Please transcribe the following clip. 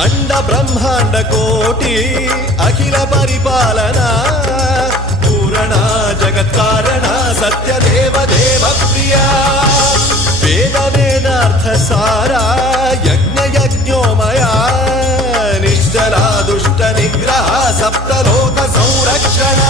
అండ బ్రహ్మాండ కోటి అఖిల పరిపాలన పూరణ జగత్కారణ సత్యదేవ దేవ ప్రియ వేద వేదార్థ సారా యజ్ఞ యజ్ఞోమయా నిశ్చలా దుష్ట నిగ్రహ సప్తలోక సంరక్షణ